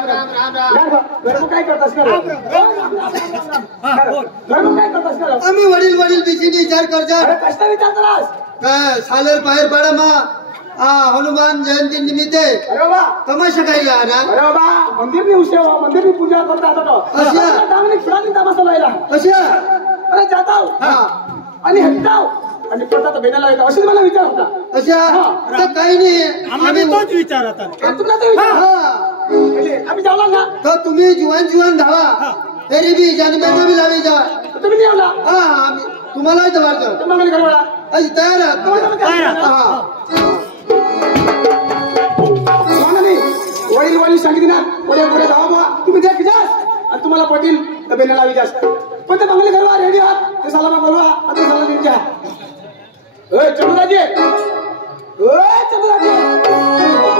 काय करतास का काय करतास का आम्ही वडील वडील बिशीने विचार करतात कष्ट विचारतास काय सालेर बाहेर पडा मा हनुमान जयंती निमित्त अरे वा तमाशा काही ना अरे बाबा मंदिर नी उशेवा मंदिर नी पूजा करता तो अच्छा डांगणी खिडानी तमाशा लायला अच्छा अरे जाताव आणि हट्टाव आणि पडता बेनाला येतो अशी मला विचार होता अच्छा आता काही नाही आम्ही तोच विचार होता तुला तो विचार आम्ही जावला ना तर तुम्ही जीवन जीवन धावा तरी बी जानबेना बी लावी जा तुम्ही नाही आला हा आम्ही तुम्हालाही जवळ तुम्हाला घरवाडा अजी तयार आहात वडील वडील सांगितले ना पुढे पुढे धावा बा तुम्ही देख जास आणि तुम्हाला पटील तर बेनाला लावी जास पण ते बंगले घरवा रेडी आहात ते साला बोलवा आणि ते साला निघजा ओय चंद्राजी ओय चंद्राजी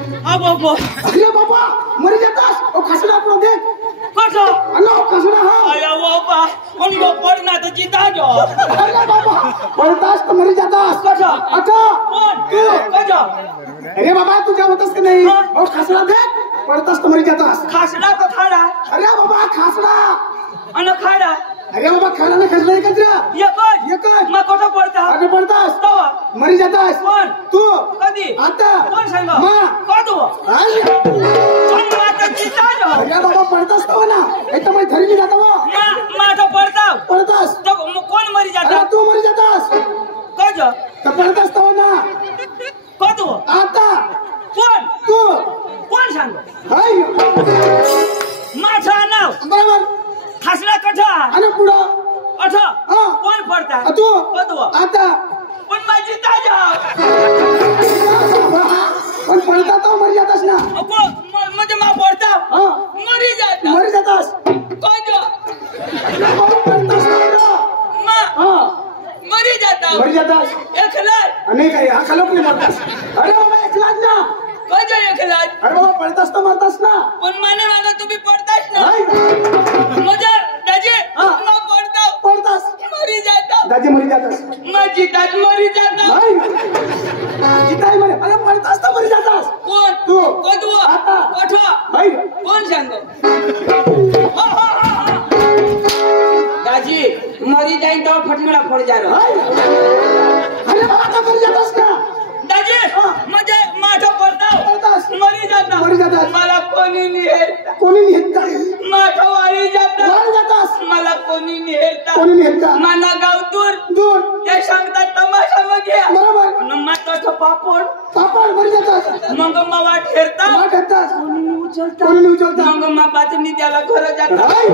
अरे बाबा मरी जातास ओ खसडा आपलो देख कसा अनो खसडा हा अरे बाबा कोणी पडना तर जिता जो अरे बाबा पडतास तर मरी जातास कसा आता कोण कसा अरे बाबा तुझ्या होतस की नाही ओ खसडा देख पडतास तर मरी जातास खासडा का खाडा अरे बाबा खसडा अन खाडा अरे बाबा खाना ना खसडा एकत्र एकच मग कोठं पडता अरे पडतास तवा मरी जातास कोण तू कधी आता कोण सांगा मा का तू अरे कोण आता जिता जो बाबा पडतास तो ना एकदम मी धरली जाता वा माझा पडता पडतास तो कोण मरी जाता अरे तू मरी जातास कज तर पडतास तो ना का तू आता कोण तू कोण सांगा हाय माझं नाव बरोबर खासडा कठा आणि पुढं अठा हा. कोण पडता तू कदव आता पण माझी ताजा पण पडता तो मरी जातास ना म्हणजे मा पडता हा मरी जाता मरी जातास कज पडतास ना मा हा मरी जाता मरी जातास एकला नाही काय हा खालोक नाही मरतास अरे बाबा एकलाच ना कज एकला अरे बाबा पडतास तर मरतास ना पण माने माना तुम्ही पडताच ना हाय मजा दाजी हा. मा पडता पडतास मरी जाता दाजी मरी जातास माझी ताज मरी जाता हाय जिताई मरे अरे पडतास तर मरी जातास कोण तू कदव आता कठा हाय कोण सांग दाजी मरी जाईन तो फटकड़ा फोड़ जा रहा हाय अरे बाबा का मरी जातास ना दाजी म्हणजे माठा पडता पडतास मरी जाता मरी जातास मला कोणी निहेरता कोणी निघता माठा वाळी जाता वाळी जातास मला कोणी निहेरता कोणी निघता माना गाव दूर दूर ते सांगतात तमाशा मध्ये बरोबर माताचं पापड पापड मरी जातास मग मावा ठेरता वाट येतास कोणी उचलता कोणी उचलता मग मा बातमी त्याला घर जाता हाय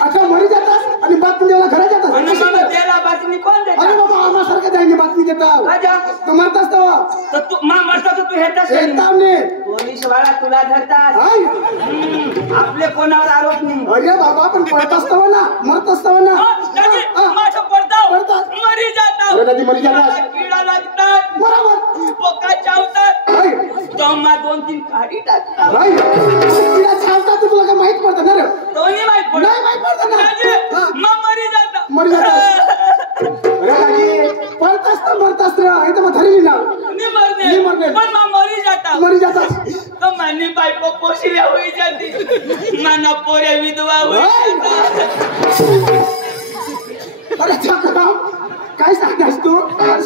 आता मरी जातास आणि बातमी द्यायला घरा जातास आणि मग त्याला बातमी कोण अरे देता बाबा आम्हासारखं जाईने बातमी देता राजा तर मरतास तेव्हा तर तू मा मरता तर तू हेरतास का नाही? येतावने पोलीस वाला तुला धरतात हाय आपले कोणावर आरोप नाही अरे बाबा पण पडतास तेव्हा ना मरतास तेव्हा ना दादी हा. माझं पडताव पडतात. मरी जाताव अरे दादी, मरी जातात. मला किडा लागतात बरोबर पोका चावतात हाय तो मा 2-3 काढी टाकतात हाय तिला छावता तू तुला काय माहित पडतं ना रे दोन्ही माहित पडत नाही माहित पडतं ना दादी हा. मा मरी जाता मरी जातास अरे दादी पडतास तर मरतास रे इथं मग धरली ना मी मरणे मी मरणे. पण मा मरी जाता मरी जातास तो मानी बायको पोशिल्या होई जाती माना पोरे विधवा होई हाय. जाता अरे छाकराव काय सांगतास तू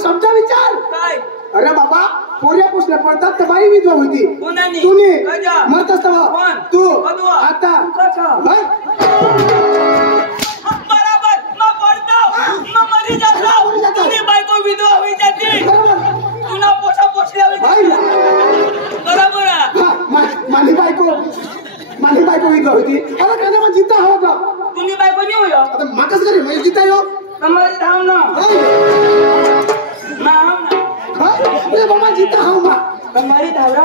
शब्द विचार काय अरे बाबा पोऱ्या पुसल्या पडतात तर बाई विधवा होती कोणानी तुम्ही कजा मरतास तेव्हा कोण तू कधवा आता कसा हाय? बराबर मा पडताव मा मरी जाताव मरी जाताव. तुम्ही बायको विधवा होई जाती बरोबर तुला पोषा पोषल्या होई हाय. जाती बरोबर आहे. हा, माझी बायको विधवा होती अरे त्याला मग जिता हवा का तुम्ही बायको नाही होय आता माकच करे म्हणजे जिता येऊ कमल धाव ना अरे बाबा जिता हवा मा कमरी धावरा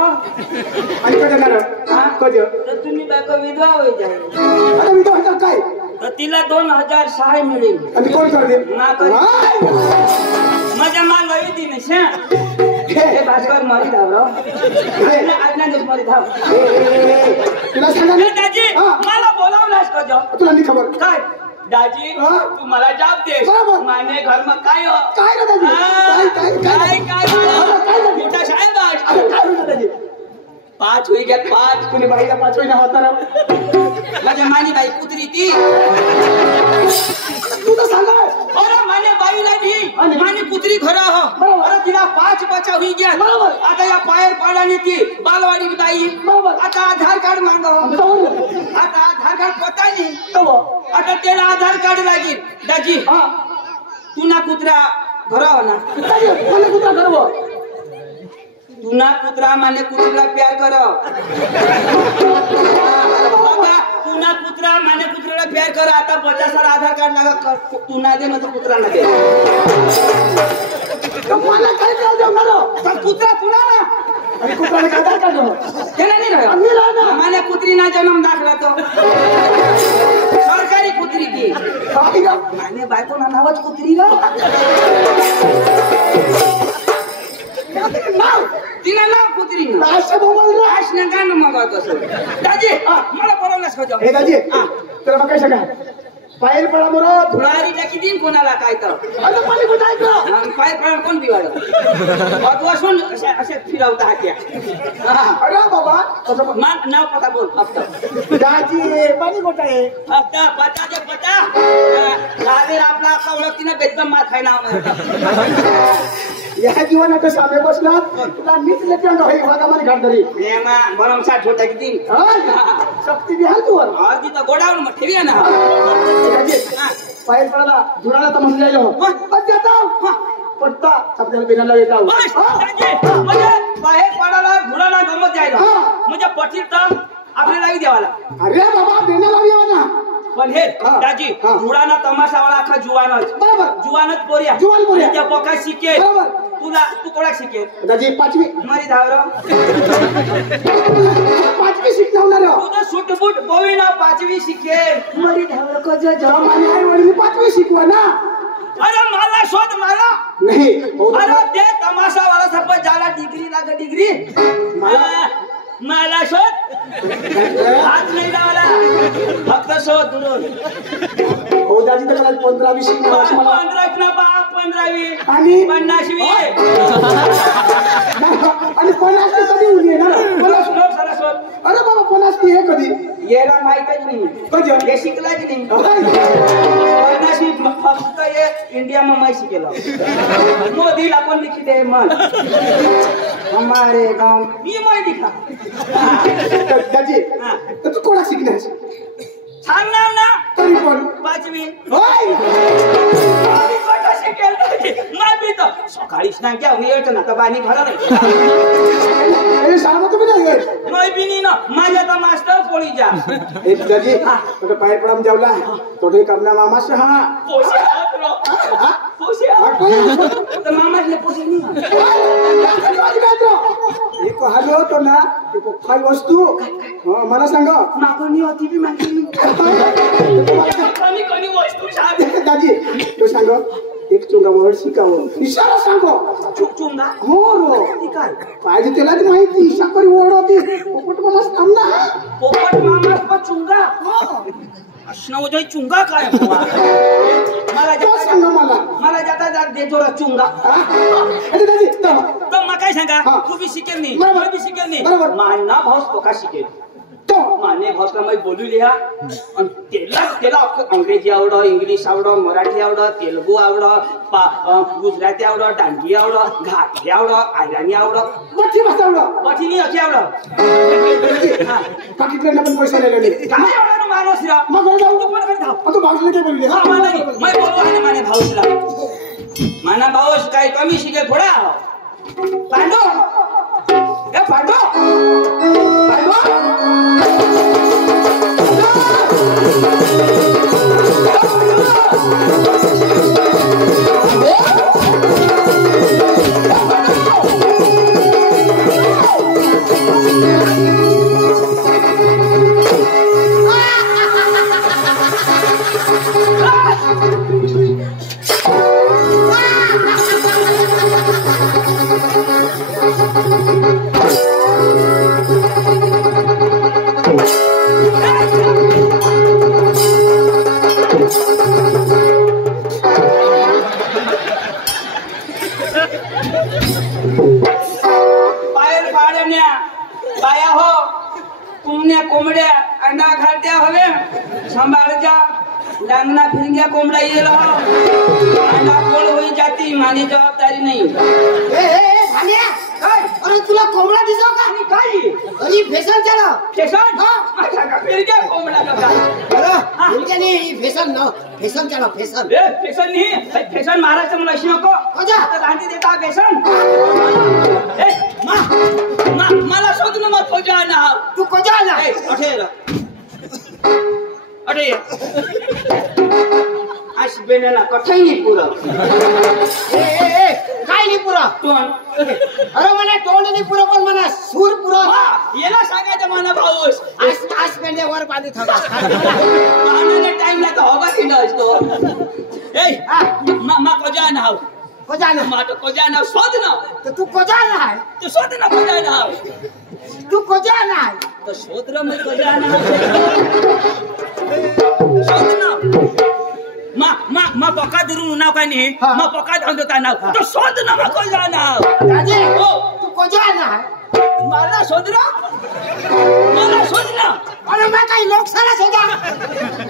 आणि कधी येणार हा कधी तर तुम्ही बायको विधवा होई जाईल आता विधवा होता काय तर तिला 2006 मिळेल आणि कोण करते मा कधी हाय. माझ्या माल होई ती ना भास्कर मारी धाव आज्ञा देश मारी धाव तुला सांगा ना. दाजी हा. मला बोलावलास का जो तुला नाही खबर काय दाजी हा. तू मला जाब दे बरोबर. माने घर मग काय हो काय रे दाजी काय काय काय काय काय काय दाजी? मोठा साहेब अरे काय रे दाजी 5 होई गेत 5 कोणी बाईला 5 महिना होता ना माझ्या मानी बाई कुत्री ती तू तर सांगा अरे माने बाईला आणि? नी मानी कुत्री खरा हो बरोबर. अरे तिला 5 बच्चा होई गेत बरोबर. आता या पायर पाडाने ती बालवाडी बाई बरोबर. आता आधार कार्ड मागव बरोबर. आता आधार कार्ड पता नाही तव आता त्याला आधार कार्ड लागेल दाजी हा तू ना कुत्रा घरा हो ना दाजी मला कुठला गर्व तू ना कुत्रा माने कुत्रीला प्यार कर तू ना कुत्रा माने कुत्रीला प्यार कर आता 50 साल आधार कार्ड लागा तू ना दे ना तो कुत्रा ना दे तर मला काय करायला जमणार पण कुत्रा तुला ना आणि कुठला काय दाखवा त्याला नाही आम्ही राहणार. राहिला माने कुत्री ना जन्म दाखला तो सरकारी कुत्री ती काय ग माने बायको ना नावच कुत्री ग नाव तिला नाव कुत्री ना राष्ट्र मोबाईल राश ना गाणं मागवत असो दाजी मला बोलावलास का हे दाजी तर मग काय सांगा पायल पडा बरं धुळारी टाकी दिन कोणाला काय तर आता पाणी कुठं ऐकलं आणि पाय पडा कोण बिवाड बसून असे फिरवता हात्या अरे बाबा असं बघ. नाव पता बोल हप्ता दाजी पाणी कुठं आहे हप्ता पता ते पता लावेर आपला कवळतीनं बेदम मार खाय नाव या जीवनाच्या सामे बसलात तुला नीट लेते होई वागामध्ये घाटदरी नेमा बनवून साठ होता किती शक्ती बी हाल तुवर आधी तर गोडावून मग ठेवूया ना दाजी पायल पडाला धुराला तर म्हणून जायला जाता पडता आपल्याला बिनाला येत म्हणजे बाहेर पडायला धुळाला गमत जायला म्हणजे पटीत तर आपल्यालाही द्यावाला अरे बाबा बिनाला येवा ना पण हे दाजी धुळाना तमाशावाला अख्खा जुवानच बरोबर जुवानच पोऱ्या जुवान पोऱ्या. त्या पोका शिकेल बरोबर. तुला तू कोणा शिकेल दाजी 5वी मारी धावर 5वी शिकणार तू तर सुटबुट पोवी ना 5वी शिकेल मारी धावर कज माझ्या आई वडील 5वी शिकवा ना अरे मला शोध मला नाही अरे ते तमाशावाला सपोज झाला डिग्री लाग डिग्री मला शोध हात नाही लावला फक्त शोध दुरून हो दाजी तर मला 15वी शिकणार असं मला 15 ना बाप 15वी आणि 50वी आणि 50 कधी उली येणार 50 लोक सारा शोध अरे बाबा 50 हे कधी येला माहितच नाही कधी हे शिकलाच नाही 50वी फक्त हे इंडिया में मैं शिकेला मोदी ला कोण लिखी दे मन हमारे गांव मी मैं दिखा दाजी तर तू कोणा शिकणार सांग नाव ना तरी पण 5वी होय मी कोणता शिकेल मैं भी तो सकाळीच ना क्या येतो ना तर बानी घरा नाही अरे सांगा तुम्ही नाही येत मैं भी नहीं ना माझ्या तर मास्टर पोळी जा एक दाजी तो पाय पडाम जावला तो कामना मामा से हां पोसे तर मामाले पोसे नाही एक हालो होतो ना एक काय वस्तू मला सांगा मागणी होती बी मागणी कमी वस्तू सांग दाजी तो सांगा एक चुंगा वर शिकावं इशारा सांगो चुंगा हो रो ती काय पाहिजे त्यालाच माहिती इशा करी ओढ होती पोपट मामाच थांब ना पोपट मामा पण चुंगा असणं चुंगा काय मला तो सांगा मला जाता दे जोरा चुंगा अरे दाजी तर मग काय सांगा तू बी शिकेल नाही बरोबर. मी बी शिकेल नाही बरोबर. माना भाऊस पोका शिकेल तो माने भाऊसला मी बोलू लिहा आणि त्याला अंग्रेजी आवड इंग्लिश आवड मराठी आवड तेलुगू आवड गुजराती आवड डांगी आवड घाटी आवड आयराणी आवड मच्छी बसवलं बठीनी अशी आवड पाकिटला पण पैसा नाही काय आवड माणूस रा मग जाऊ तू पण धाव तू भाषण काय बोलली हा मला नाही मी बोलू आहे माने भाऊसला माना भाऊस काय कमी शिके थोडा पांडू ए पांडू पायर पाडण्या बाया हो तुमने कोंबड्या अंडा घालत्या हवे सांभाळजा डांगना फिरग्या कोंबडा येईल हो अंडा पोळ होई जाती माझी जबाबदारी नाही भाल्या अरे तुला कोंबडा दिसो का आणि काही अरे फेसन चला फेसन माझ्या का फिरग्या कोंबडा का अरे इनके फेसन न फेसन चला फेसन ए फेसन नाही फेसन महाराज मला अशी नको कोजा गांधी देता फेसन ए मला शोधणं मत कोजा ना तू कोजा ना ए अठेला अरे आज बेनेला कठई पुरा ए काय नाही पुरा तोंड अरे मला तोंड नाही पुरा पण मला सूर पुरा याला सांगायचं मला भाऊस आज पेंडे वर पाणी थांबा पाण्याला टाइम लागतो हवा किंड असतो ए मा कोजा नाव कोजा ना मा तो कोजा नाव शोध ना तर तू कोजा ना तू शोध ना कोजा नाव तू कोजा ना तो शोध र मी कोजा नाव शोध ना मा पका धरून नाव काय नाही मा पका धावून देता नाव तो शोध ना मा कोजा नाव राजे हो तू कोजा ना मला शोध ना अरे मैं काही लोकशाला शोधा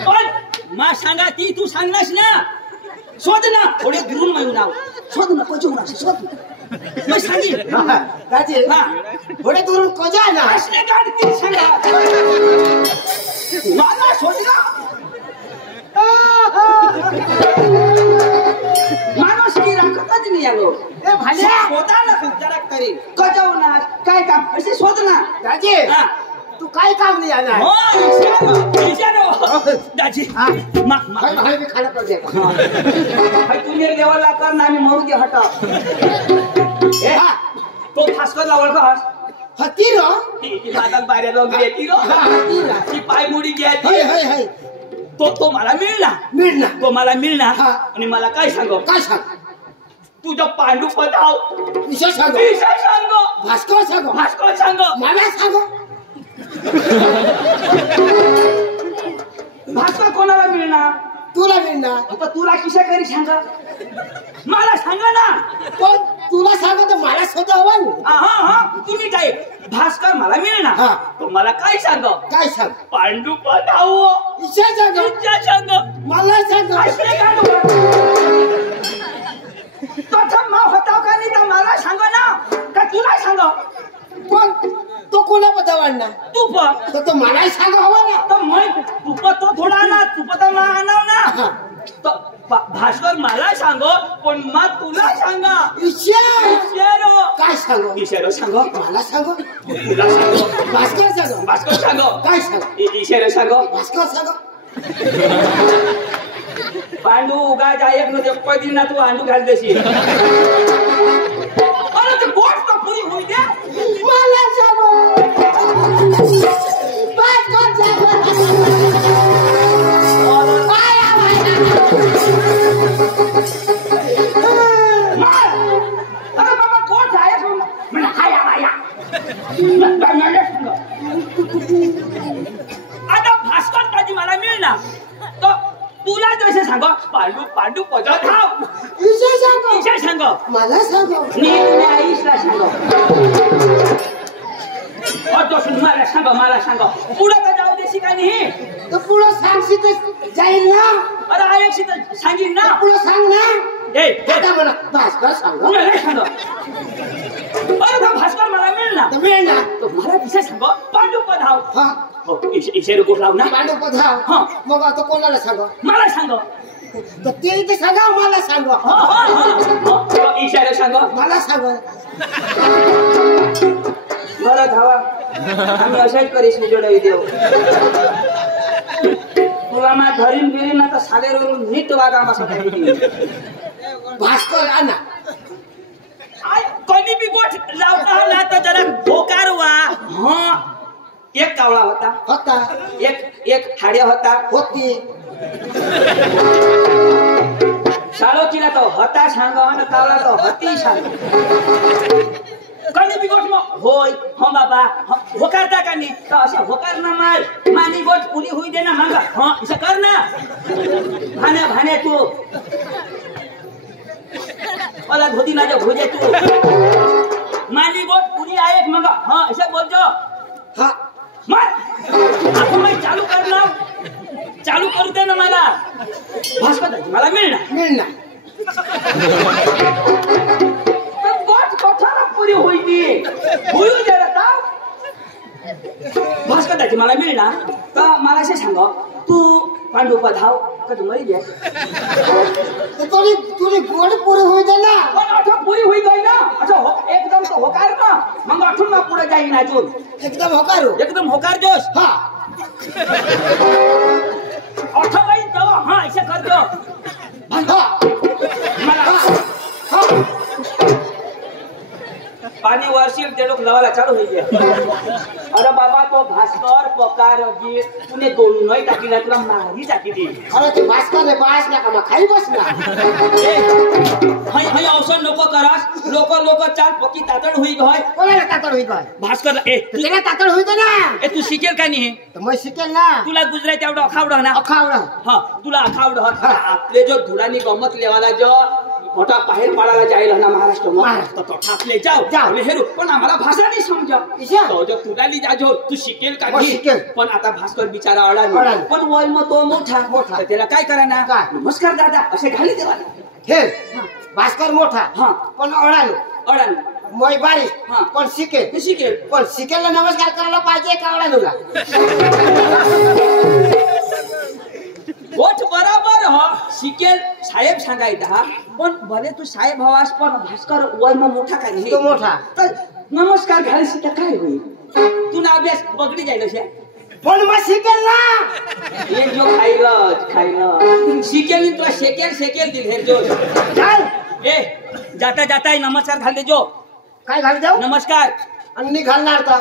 पण मा सांगा ती तू सांगनास ना शोध ना थोडे दुरून मायू नाव शोध ना कोजू ना शोध मैं सांगी राजे थोडे दुरून कोजा ना असले काढती सांगा मला शोध ना माणूस की राखतच नाही आलो ए भाल्या शोधा ना जरा तरी कजाऊ ना काय काम असे शोध ना राजे तू काय काम नाही आला हो दाजी भाई मी खाना पड़ जाएगा तुझे लेवलला कर ना मी मरू दे हटा ए तो भास्करला ओळखस हतीरो ती दादाक बाहेर लोक येती रो हतीरा ती पायमुडी घ्यायची हाय हाय हाय तो मला मिळणार मिळना तो मला मिळणार आणि मला काय सांगो काय सांग तुझं पांडू पदाव विषय सांग विषय सांगो भास्कर सांग भास्कर सांगो मला सांग भास्कर कोणाला मिळणार तुला मिळणार आता तुला किशा करी सांगा मला सांगा ना पण तुला सांग तर मला स्वतः हवा ना हा तुम्ही काय भास्कर मला मिळणार तो मला काय सांग काय सांग पांडू पदाव विषय सांग तुझ्या सांग मला सांग असले काय तो माव होता का नाही तर मला सांग ना का तुला सांग पण तो कोणा पता वाढणार तू पण तर तो मला सांग हवा ना तर मग तुप तो थोडा ना तुप तर मा आणाव ना भास्कर मला सांगो पण मग तुला सांगा विषय इशारो काय सांग इशारो सांगो मला सांग तुला सांगो भास्कर सांग भास्कर सांगो काय सांग इशारो सांगो भास्कर सांग पांडू उगा जायक न ते कधी ना तू आंडू घाल देशी अरे ते गोष्ट पुरी होई दे मला सांग भास्कर सांग अरे बाबा कोण जायक म्हणा हाया बाया आता भास्कर कधी मला मिळणार तो तुला जसे सांग पांडू पदा धाव विषय सांग मला सांग नी आईसला सांग मला सांग पुढं तर जाऊ देशी काय नाही तर पुढं सांगशी तर जाईल ना अरे आयशी तर सांगीन ना पुढं सांग ना ए आता म्हणा भास्कर सांग पुढं नाही सांग अरे तो भास्कर मला मिळणार तर मिळेल ना तो मला विषय सांग पांडू पधाव हा हो इशेर गोठ लाव ना पांडू पधाव हा मग आता कोणाला सांग मला सांग तर ते इथे सांगा मला सांग इशारा सांग मला सांग बरं धावा आम्ही अशाच करीस उजडवी देऊ तुला मा धरीन बिरीन ना तर सालेवरून नीट वागा मासा भास्कर आणा कधी बी गोठ लावता ना तर जरा भोकार वा हा एक कावळा होता होता एक हाड्या होता होती शाळोचीला तो होता सांग आणि कावळा तो हती सांग होय हो बाबा होकारता का नाही तर असं होकार ना मार मानी बोट पुरी हुई दे ना मग हाँ असं कर ना भाने भाने तू वाला धोती ना जो भोजे तू मानी बोट पुरी आए मग हाँ ऐसा बोल जो हाँ मार आता मैं चालू करना चालू करू दे ना मला भास्कर मला मिळणार बोट कथाला पुरी हुई ती हुई जरा ताव भास्कर दाजी मला मिळणार तर मला असं सांग तू पांडू पधाव का तू मरी गया तुझी गोड पुरी होई दे ना पण अठा पुरी हुई गई ना अच्छा एकदम तो होकार ना मग अठून ना पुढे जाईन अजून एकदम होकार जोश हाँ अठा बाई तवा हाँ ऐसे कर दो पानी वर्षी ते लोग लवाला चालू होई गया अरे बाबा तो भास्कर पकार गी तूने दोनों टाकीला तुला मारी टाकी दी अरे ते भास्कर ने बास ना कमा खाई बस ना हाय हाय औषध नको करास लोक चाल पक्की तातड होई गय कोणाला तातड होई गय भास्कर तुला तातड होई दे ना तू शिकेल का नाही तर मैं शिकेल ना तुला गुजराती एवढं अखावडं ना अखावडं हा तुला अखावडं आपले जो धुरानी गमत लेवाला जो मोठा बाहेर पाडायला जाईल ना महाराष्ट्र तर तो ठाकले जाव हेरू पण आम्हाला भाषा नाही समजा तो जो तुलाली जाजो तू शिकेल का नाही पण आता भास्कर बिचारा अडाला पण वय मग तो मोठा तर त्याला काय करा ना नमस्कार दादा असे घाली देवा हे भास्कर मोठा हा पण अडालो मै बारीक पण शिकेल पण शिकेलला नमस्कार करायला पाहिजे का अडालोला गोठ बराबर हो शिकेल साहेब सांगायचा पण भले तू साहेब हवास पण भास्कर वय मग मोठा काय तो मोठा तर नमस्कार घाली शिका काय होईल तू ना अभ्यास बगडी जाईल अशा पण मग शिकेल ना एक जो खायला शिकेल तुला शेकेल दिल हेर जो ए जाता जाता नमस्कार घाल दे जो काय घाल देऊ नमस्कार आणि घालणार का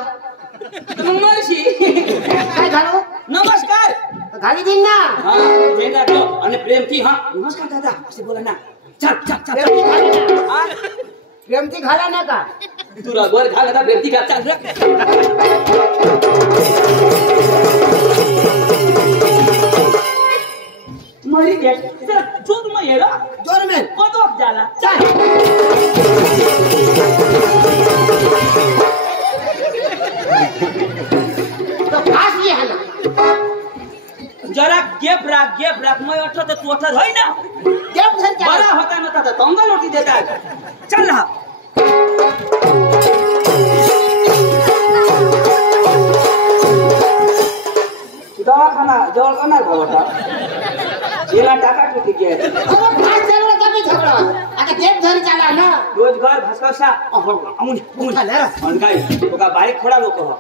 नमस्शी काय घालू नमस्कार घाली दिन ना हा देना तो आणि प्रेमથી हा नमस्कार दादा असे बोला ना चल हा प्रेमથી घाला ना का तुला वर घाल ना प्रेमથી घाल चल मरी गया चल जोर में येला जोर में कदो जाला चल तो फास ये है ना जरा गेप राख मैं अठो तो तू अठो होई ना गेप धर जा बड़ा होता न था तंगा लोटी देता चल रहा दवाखाना जवळ कोणा भावटा येला टाका टुटी के फास चलवा कमी झगडा आता गेप धर जाला ना रोज घर भास्कर सा अमुन झाला आणि काय बघा बारीक थोडा लोक हो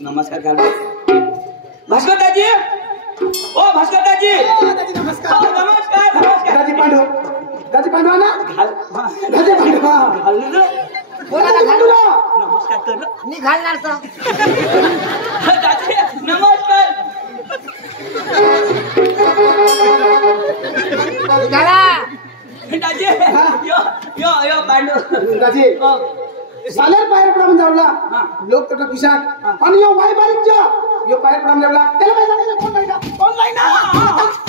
नमस्कार घाल भास्कर दाजी ओ भास्कर दाजी नमस्कार नमस्कार दाजी पांडवा ना घाल दाजी पांडवा घाल कोणाला घालू नमस्कार कर मी घालणार तर दाजी नमस्कार घाला दाजी यो पांडू दाजी सालेर पायर पडा म्हणजे आवला लोक तट पिशाक आणि यो वाय बारीक जा यो पायर पडा म्हणजे आवला त्याला काय सांगायचं कोण नाही ना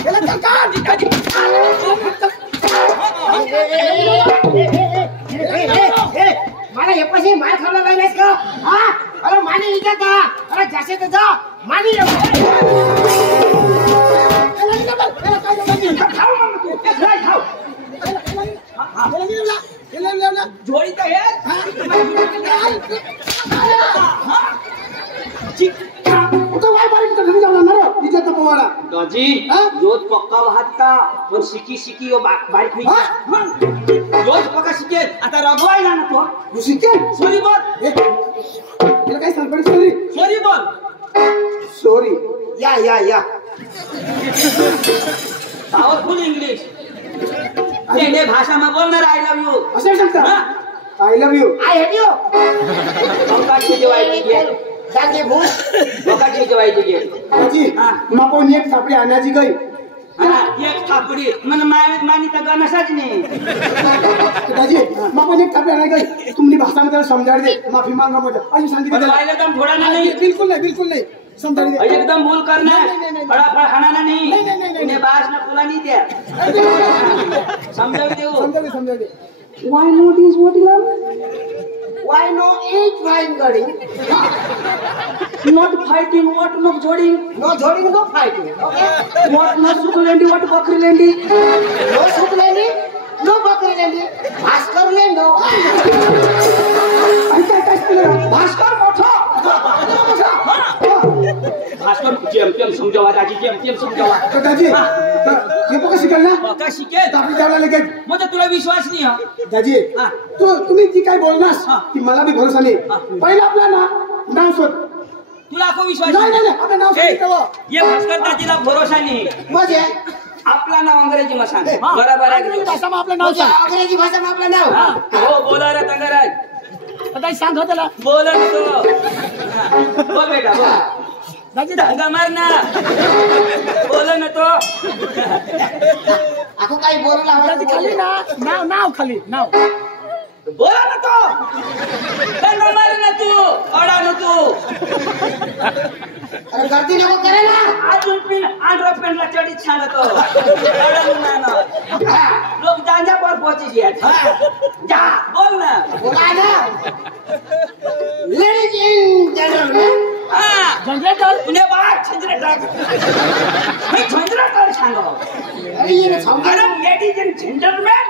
त्याला चल का मला हे पैसे मार खावला नाहीस का हा अरे मानी इथे का अरे जासे तर जा मानी जोड़ी तो है तो वाय बारीक तर घरी जाणार ना इथे तो पोवाडा दाजी रोज पक्का वाहता पण शिकी ओ बारीक होई रोज पक्का शिके आता रगवायला ना तो तू शिकेल सॉरी बोल त्याला काय सांग सॉरी सॉरी बोल सॉरी या पावरफुल इंग्लिश तेने भाषा में बोलणार आई लव यू असं सांगता I love you I hate you पंकाची जेवायची घे जागे भूस पंकाची जेवायची घे दाजी मापोन एक सापडी आणायची गई हा एक आपडी मन मानी तर गणसाच नाही दाजी मग पण एक टापल्या नाही काही तुम्ही भाषामध्ये त्याला समजायला दे माफी मागा म्हणजे अशी सांगितलं त्याला. एकदम थोडा नाही बिलकुल नाही बिलकुल नाही समजायला दे. एकदम भूल करना फळाफळ हाणाना नाही, नाही, नाही नाही. इन्हें बास ना तुला नाही द्या समजावी देऊ समजायला दे. Why not is what you Why no eat wine gadi? not fighting what not joining No joining, no fighting. Okay? what not sukulendi what bakrilendi No soup lendi, no bakri lendi. Bhaskar lendo. Bhaskar मोठा Bhaskar champion समजावा दाजी champion समजावा तर दाजी हे बघा शिकेल ना का शिकेल आपली त्याला लगेच मग तुला विश्वास नाही हा दाजी हा. तुम्ही जी काय बोलनास हा. ती मला बी भरोसा नाही पहिलं आपलं नाव शोध. तुला को विश्वास नाही नाही नाही, आपलं नाव ए, शोध तेव्हा. ये भास्कर दाजीला भरोसा नाही म्हणजे आपला नाव अंग्रेजी मा सांग बरोबर आहे की भाषा मग आपलं नाव म्हणजे सांग. अंग्रेजी भाषा में आपलं नाव. हो बोला रे तंगराज दाजी सांग हो त्याला. बोल ना तो हा, बोल बेटा बोल दाजी दंगा मार ना बोल ना तो ako काही बोलू दाजी खाली लागला. ना नाव खाली नाव. बोला ना तो दंगा मार ना तू अडा ना तू अरे गर्दी नको करे ना. अजून पिन आंध्र पेंडला चढी छानतो अडा ना लोक जांजा पर पहुंची जा बोल ना बोला ना. Ladies and gentlemen, जनरेटर तुने बात जनरेटर मैं जनरेटर सांगो अरे ये समजा. अरे लेडीज एंड जेंटलमैन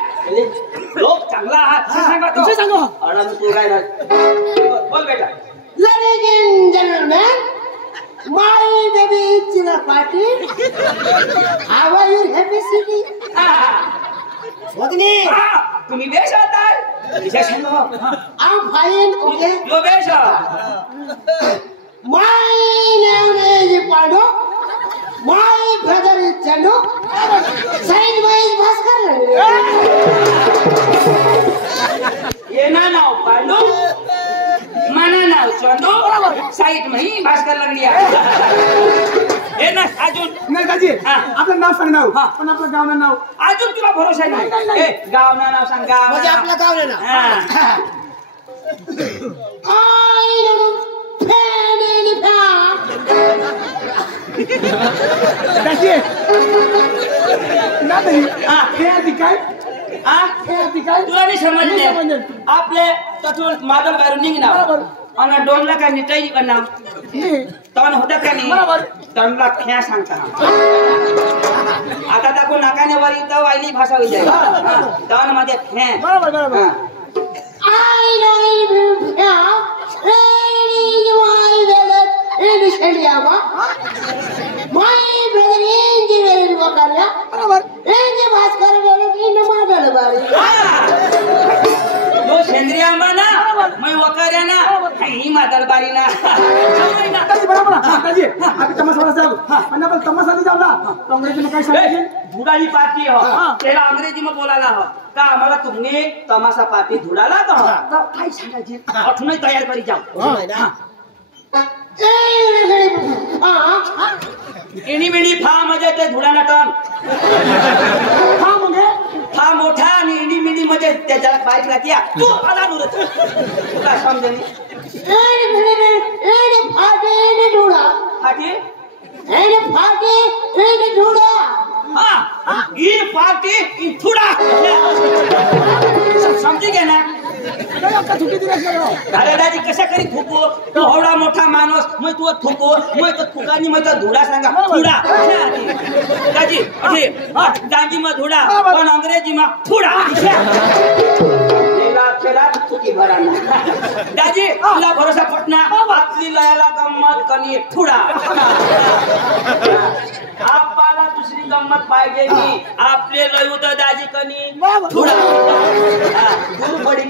लोक चांगला हात सांगा तो सांगो. अडा तू काय बोल बेटा Ladies and gentlemen, my baby is in a party. How are you, happy city? Swagni, तुम्ही बेश होताय विशेष सांगो I'm fine, okay? यो बेश My name is Pando. My brother is Chandu. Signed by Bhaskar. ये ना नाव पांडू मना नाव चंदू साईट मही भास्कर लगडिया हे ना अजून नाही दाजी हा. आपलं नाव सांग नाव हा. पण आपलं गाव नाव. अजून तुला भरोसा नाही, नाही नाही. ए गाव ना नाव सांग गाव म्हणजे आपलं गाव आहे ना. हा. I don't pen any दाजी ना ताई हा. हे आधी काय हा? हे आधी काय तुला नाही नाही समजले समजले. आपले तथून मादल बाहेरून निघणार बरोबर. आणि डोनला काय निटाई करणार हे. तण होतं का नाही बरोबर. तणला ख्या सांगता आता दाखव नाकाने वर इथं वाईली भाषा होईल तण मध्ये ख्या बरोबर बरोबर. हा. I don't even know. Any my village in Sheliama. My brother is in Wakaria. बरोबर. In Bhaskar village in Madalabari. यो सेंद्रिय आंबा ना मैं वकार्या ना ही मादलबारी ना दाजी बरोबर ना. दाजी आम्ही तमाशाला जाऊ पण आपण तमाशाला जाऊ ना काँग्रेसने काय सांगितले धुडाली पार्टी हो हा. त्याला अंग्रेजी में बोलायला हो का आम्हाला तुम्ही तमाशा पार्टी धुडाला का हो तर काय सांगायचे अठूनही तयार करी जाऊ एनी मेनी फा म्हणजे ते धुडाला टन हा म्हणजे फा मोठा आणि एनी मेनी म्हणजे त्याच्याला बाईक लागते तू आला नुरत तुला समजेल Any party in Dura. फाटी Any party in Dura. हा ही पार्टी ही थुडा समजी घे ना काय अक्का सुट्टी दिली अरे दाजी कशा करी थुको तू एवढा मोठा माणूस मग तू थुको मग तो थुकानी मग तो धुडा सांगा थुडा दाजी अठे दाजी मग धुडा पण अंग्रेजी मग थुडा थुकी भराना दाजी तुला भरोसा पटना आपली लयाला गंमत कनी थुडा आपल्याला दुसरी गंमत पाहिजे की आपले लय होतं दाजी कनी थुडा दूर पडी